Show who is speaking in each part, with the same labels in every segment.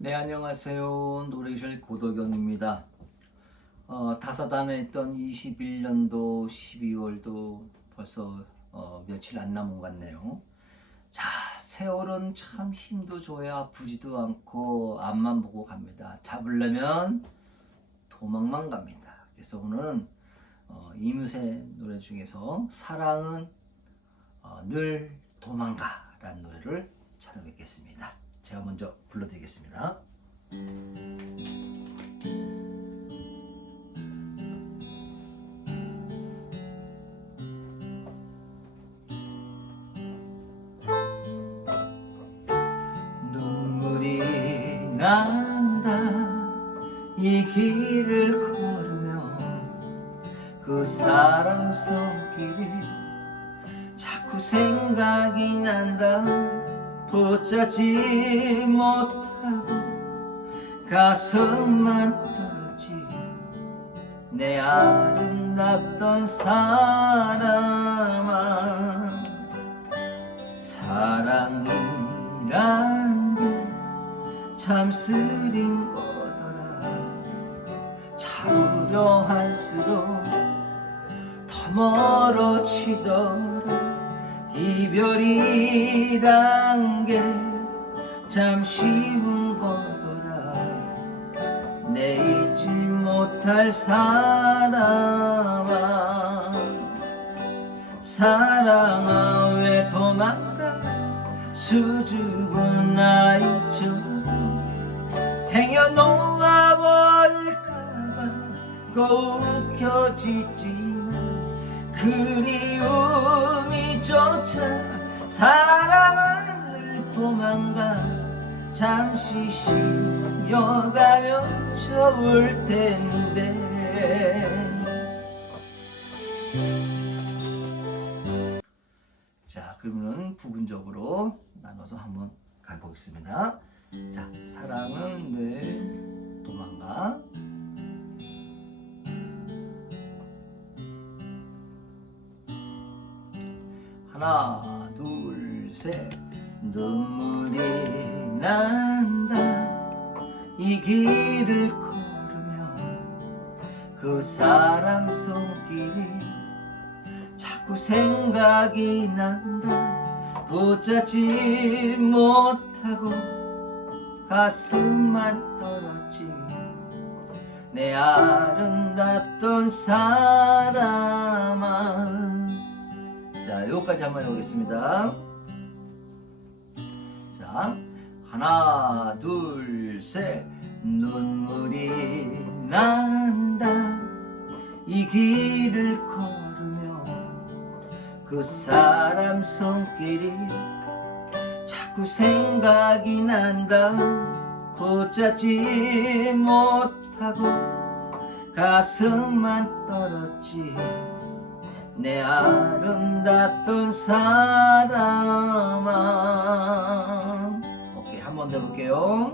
Speaker 1: 네 안녕하세요. 노래실 고덕영입니다. 어, 다사단에 있던 21년도 12월도 벌써 어, 며칠 안 남은 것 같네요. 자 세월은 참 힘도 줘야 아프지도 않고 앞만 보고 갑니다. 잡으려면 도망만 갑니다. 그래서 오늘은 어, 이무새 노래 중에서 사랑은 어, 늘 도망가 라는 노래를 찾아뵙겠습니다 제가 먼저 불러드리겠습니다. 눈물이 난다 이 길을 걸으며 그 사람 손길이 자꾸 생각이 난다 붙잡지 못하고 가슴만 떨어지 내 아름답던 사람아 사랑이란 게참 쓰린 거더라. 잡으려 할수록 더 멀어지더라 이별이란 게 참 쉬운 거더라. 내 잊지 못할 사람아 사랑아 왜 도망가? 수줍은 아이처럼 행여 놓아버릴까봐 거욱혀지지만 그리움이 쫓아 사랑은 늘 도망가 잠시 쉬어가면 좋을 텐데. 자 그러면 부분적으로 나눠서 한번 가보겠습니다. 자 사랑은 늘 도망가 하나 둘 셋. 눈물이 난다. 이 길을 걸으며 그 사람 손길이 자꾸 생각이 난다. 붙잡지 못하고 가슴만 떨었지. 내 아름답던 사람아 자, 여기까지 한번 해보겠습니다. 자, 하나, 둘, 셋. 눈물이 난다. 이 길을 걸으며 그 사람 손길이 자꾸 생각이 난다. 붙잡지 못하고 가슴만 떨었지. 내 아름답던 사람아. 오케이 한 번더 해볼게요.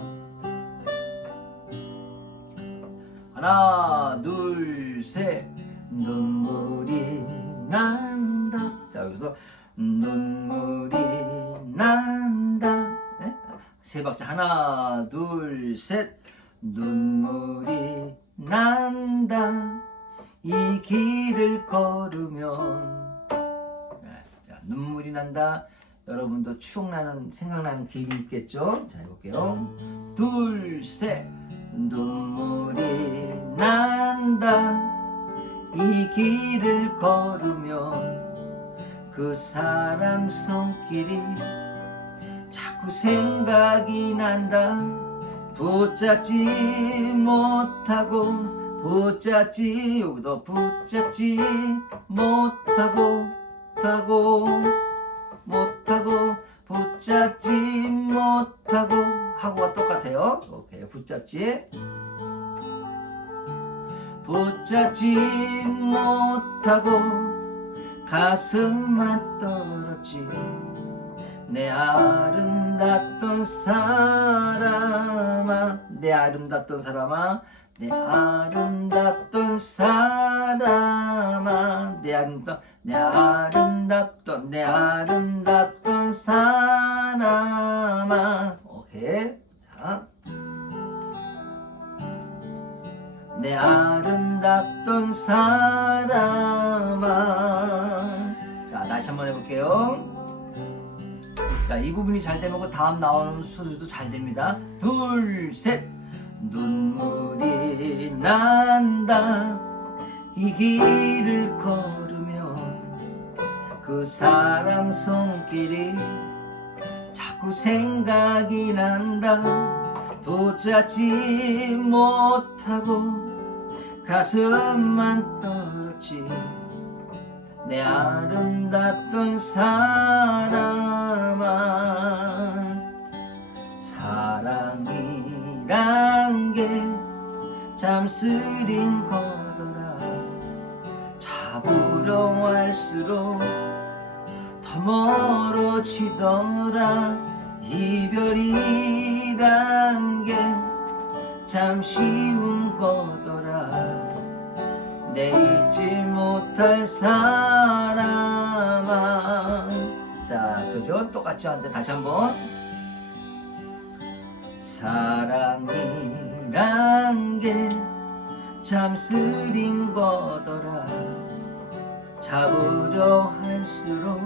Speaker 1: 하나 둘셋. 눈물이 난다. 자 여기서 눈물이 난다. 네? 세 박자. 하나 둘셋. 눈물이 난다 이 길을 걸으면 네, 자, 눈물이 난다. 여러분도 추억나는 생각나는 길이 있겠죠? 자 해볼게요. 둘, 셋. 눈물이 난다. 이 길을 걸으면 그 사람 손길이 자꾸 생각이 난다. 붙잡지 못하고 붙잡지 여기도 붙잡지. 못하고 타고 못하고 붙잡지 못하고. 하고가 똑같아요. 오케이 붙잡지. 붙잡지 못하고. 가슴만 떨었지. 내 아름답던 사람아. 내 아름답던 사람아 내 아름답던 사람아 내 아름답던 내 아름답던 내 아름답던 사람아. 오케이. 자. 내 아름답던 사람아. 자 다시 한번 해볼게요. 자 이 부분이 잘 되면 그 다음 나오는 순서도 잘 됩니다. 둘셋. 눈물이 난다. 이 길을 걸으며 그 사랑 손길이 자꾸 생각이 난다. 붙잡지 못하고 가슴만 떨었지. 내 아름답던 사람아 사랑이 란게참 쓰린 거더라. 잡으려 할수록 더 멀어지더라. 이별이란 게 참 쉬운 거더라. 내 잊지 못할 사람아. 자 그죠 똑같이 한데 다시 한번 사랑이란 게 참 쓰린 거더라. 잡으려 할수록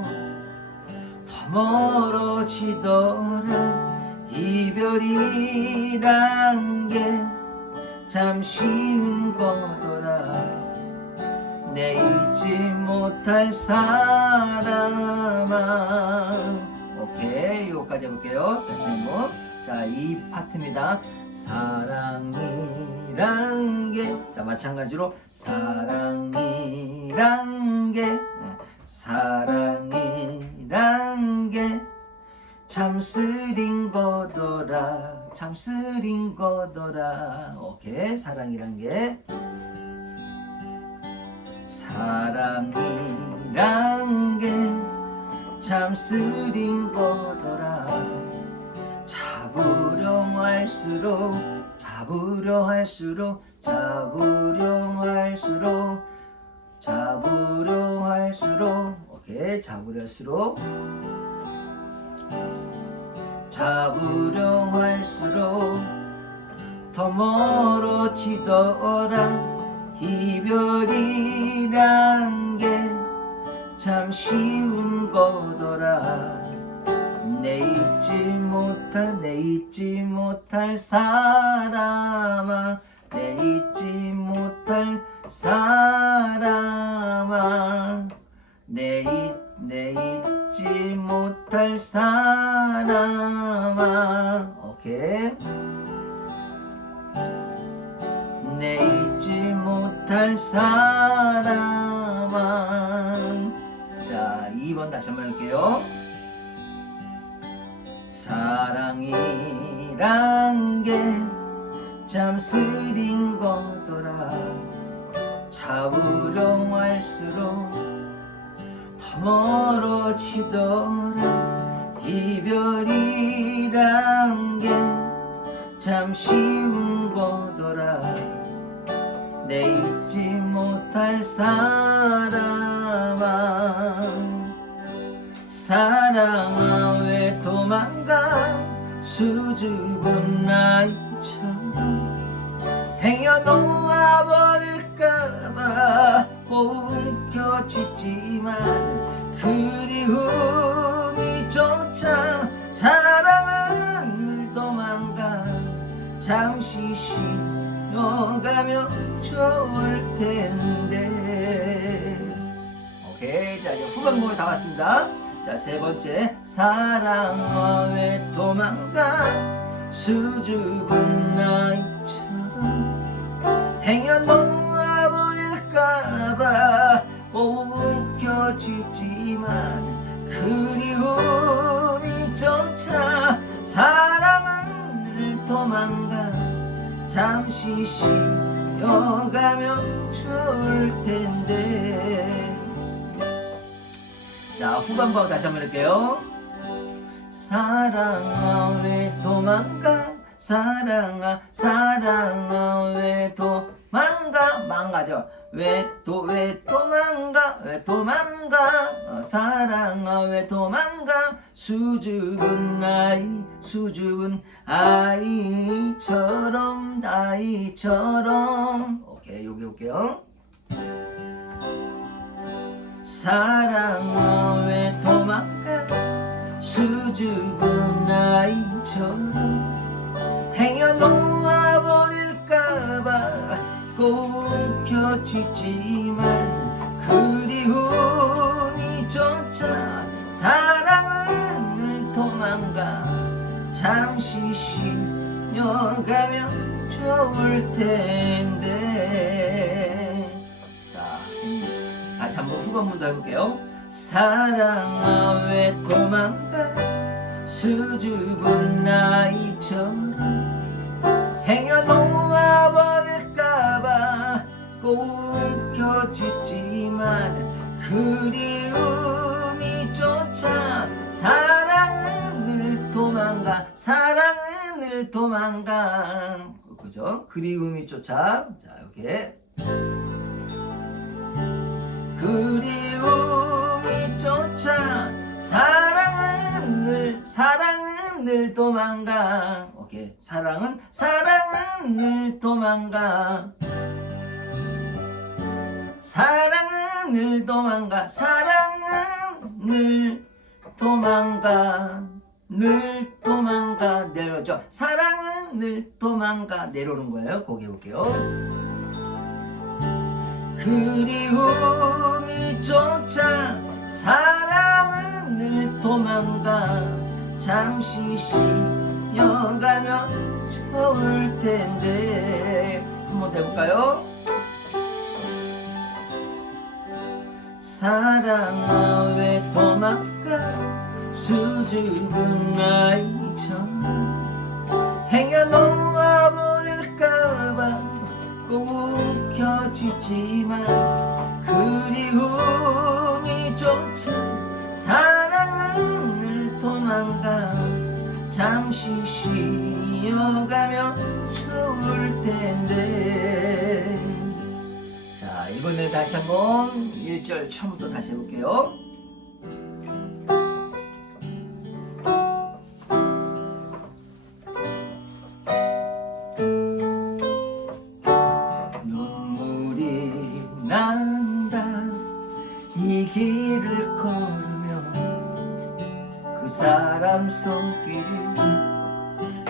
Speaker 1: 더 멀어지더라. 이별이란 게 참 쉬운 거더라. 내 잊지 못할 사람아. 오케이 요거까지 해볼게요. 다시 한번 자 이 파트입니다. 사랑이란 게 자 마찬가지로 사랑이란 게. 네, 사랑이란 게. 참 쓰린 거더라 참 쓰린 거더라. 오케이 사랑이란 게. 사랑이란 게. 참 쓰린 거더라 잡으려 할수록 잡으려 할수록 잡으려 할수록 잡으려 할수록 오케이 잡으려 할수록. 잡으려 할수록 더 멀어지더라. 이별이란 게 참 쉬운 거더라 내 잊지 못할 내 잊지 못할 사람아. 내 잊지 못할 사람아. 내, 잊, 내 잊지 못할 사람아. 오케이. 내 잊지 못할 사람아. 자 2번 다시 한번 할게요 사랑이란 게참 쓰린 거더라. 잡으려 할수록 더 멀어지더라. 이별이란 게 참 쉬운 거더라. 내 잊지 못할 사람아 사랑아 수줍은 나이처럼 행여 놓아버릴까봐 움켜쥐지만 그리움이 조차 사랑은 도망가 잠시 쉬어가면 좋을 텐데. 오케이 자 이제 후반부에 다 왔습니다 자 세 번째. 사랑아 왜 도망가. 수줍은 나이처럼 행여 놓아버릴까봐 움켜쥐지만 그리움이 조차 사랑을 도망가. 잠시 쉬어가면 좋을 텐데 자 후반부 다시 한번 할게요. 사랑아 왜 도망가 사랑아 사랑아 왜 도망가. 망가져 왜또왜 도망가 왜 도망가. 어, 사랑아 왜 도망가. 수줍은 아이 수줍은 아이처럼 아이처럼. 오케이 여기 올게요. 사랑아 수줍은 아이처럼 행여 놓아버릴까봐 꼭 켜지지만 그리움이 쫓아 사랑은 도망가 잠시 쉬어가면 좋을 텐데. 자 다시 한번 후반문도 해볼게요. 사랑아 왜 도망가 수줍은 나이처럼 행여 놓아 버릴까봐 꿈켜짓지만 그리움이 쫓아 사랑은 늘 도망가 사랑은 늘 도망가. 그죠? 그리움이 쫓아. 자 이렇게 그리움이 쫓아 사랑은 늘 사랑은 늘 도망가. 오케이. 사랑은 사랑은 늘 도망가. 사랑은 늘 도망가. 사랑은 늘 도망가. 늘 도망가. 내려오죠. 사랑은 늘 도망가. 내려오는 거예요. 거기 해볼게요. 그리움이 쫓아 사랑은 늘 도망가 잠시 쉬어가면 좋을 텐데. 한번 해볼까요? 사랑아 왜 도망가? 수줍은 아이처럼. 행여 놓아버릴까봐 꿈켜지지만 그리움이 쫓아 늘 도망가 잠시 쉬어가면 좋을 텐데. 자 이번에 다시 한번 1절 처음부터 다시 해볼게요 그 사람 손길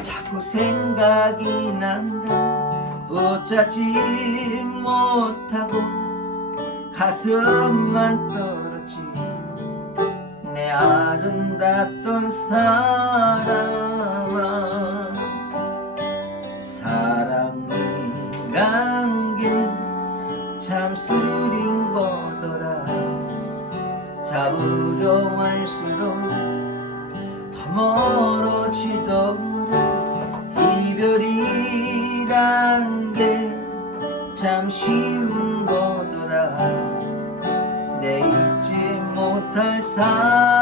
Speaker 1: 자꾸 생각이 난다. 어쩌지 못하고 가슴만 떨었지. 내 아름답던 사람아 사랑이란 게 참 쓰린 거더라. 잡으려 할수록 더 멀어지더라 이별이란 게 참 쉬운 거더라. 내 잊지 못할 사람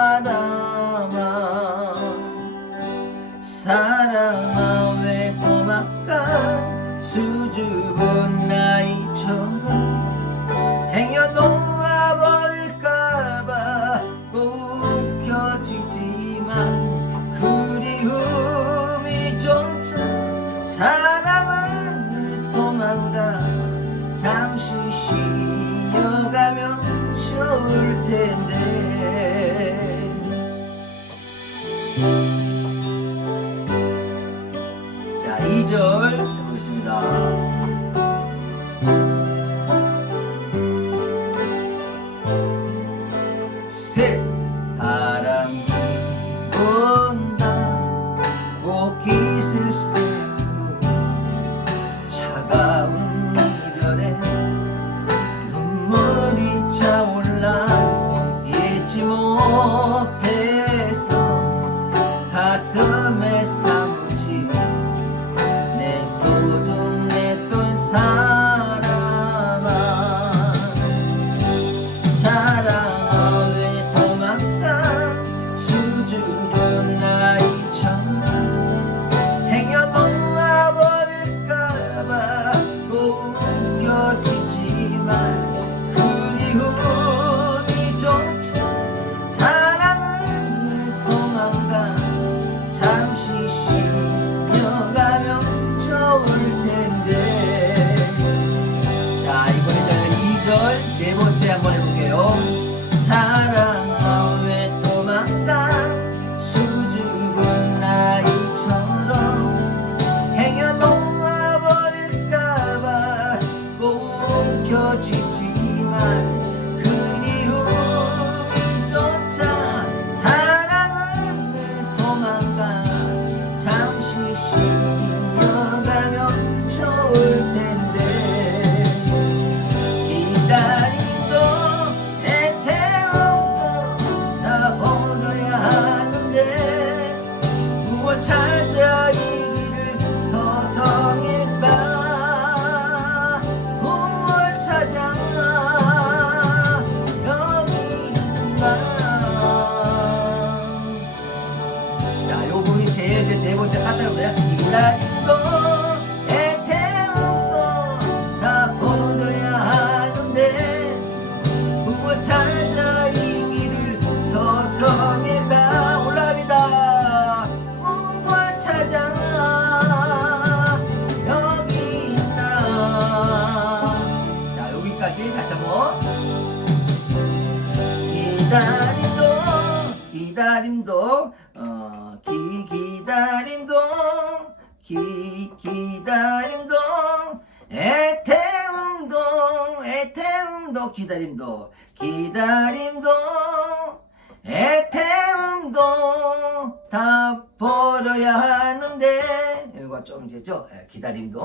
Speaker 1: 기다림도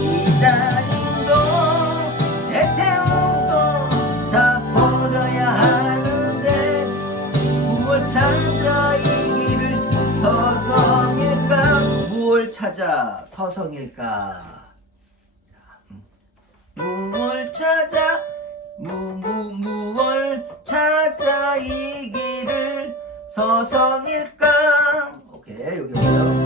Speaker 1: 기다림도 애태움도 다 버려야 하는데 무엇 찾아 이 길을 서성일까? 무엇 찾아 서성일까? 자, 음. 무엇 찾아? 무무 무얼 찾아 이 길을 서성일까? 오케이 여기 보세요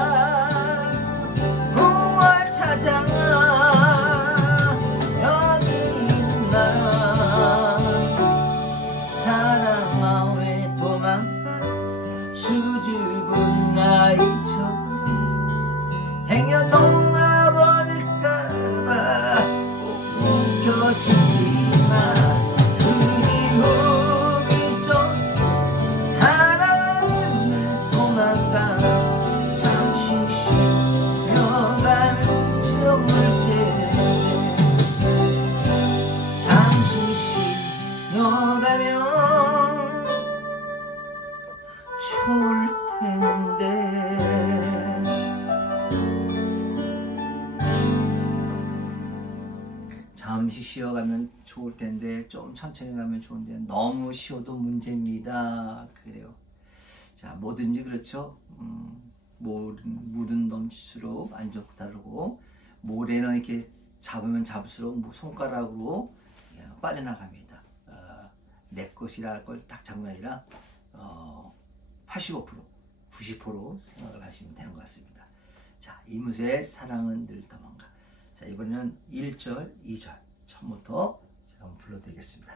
Speaker 1: 잠시 쉬어가면 좋을 텐데 좀 천천히 가면 좋은데 너무 쉬어도 문제입니다. 그래요. 자 뭐든지 그렇죠. 음, 물은, 물은 넘칠수록 안 좋고 다르고 모래는 이렇게 잡으면 잡을수록 뭐 손가락으로 예, 빠져나갑니다. 어, 내 것이라 할 걸 딱 잡는 게 아니라 어, 85% 90% 생각을 하시면 되는 것 같습니다. 자 이무새의 사랑은 늘 도망가. 자 이번에는 1절, 2절 처음부터 제가 한번 불러드리겠습니다.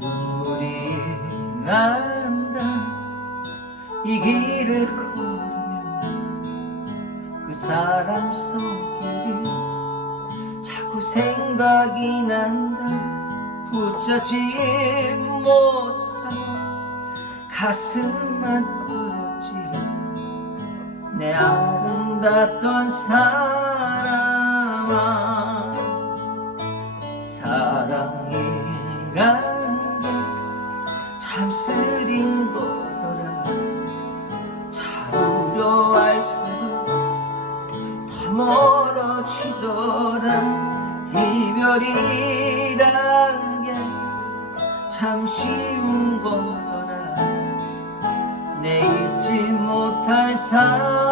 Speaker 1: 눈물이 난다 이 길을 걸으면 그 사람 손길이 자꾸 생각이 난다 붙잡지 못하고 가슴만 부러지 내 아름답던 사람아 사랑이란 게참 쓰린 거더라. 잡으려 할수록 더 멀어지더라 이별이란 게 참 쉬운 거더라 내 잊지 못할 사람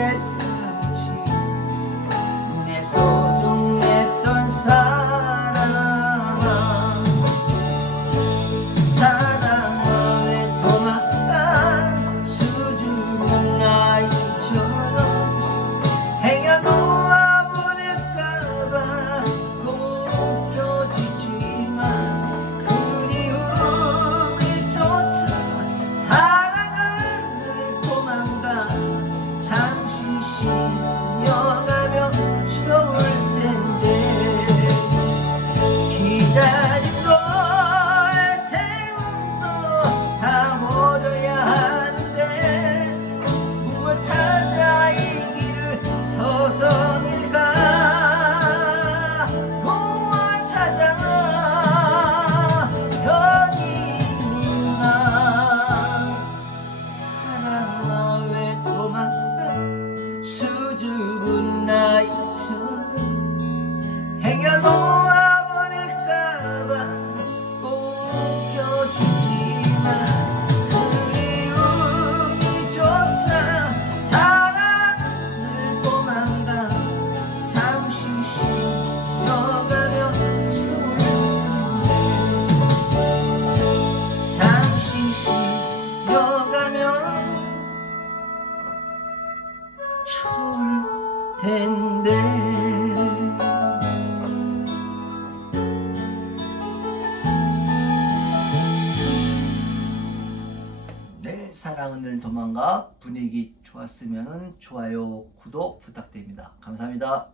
Speaker 1: Yes. time. 오늘 도망가 분위기 좋았으면 좋아요, 구독 부탁드립니다. 감사합니다.